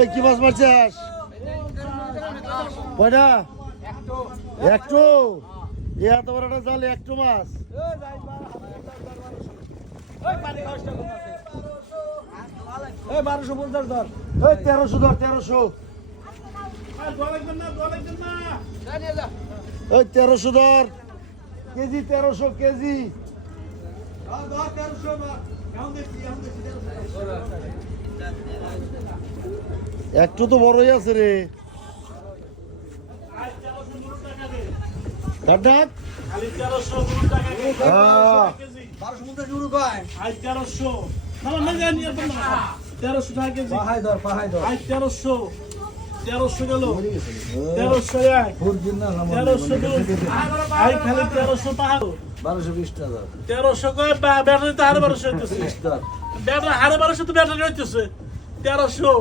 এই কি মাছ মারছিস? কয়টা? একটু এত বড় একটা জাল একটু মাছ। এই 1250 ধর। এই 1300 ধর 1300। এই 1300 ধর কেজি 1300 কেজি। একটু তো বড়ই আছে রে। ডাক খালি 1300 টাকা কেজি। 1250 শুরু কয়। আজ 1300 না না জানি আপনি 1300 টাকা কেজি। পাহাই ধর। আজ 1300 গেল 1300 এক ফুরদিন না 1300 দুই আজ খালি 1300 পাহাড় 1220 টাকা। 1300 কয় ব্যাটারি তো আরো 1200 হইতেছে ধর। ব্যাটারি আরো 1200 তো ব্যাটারি হইতেছে 1300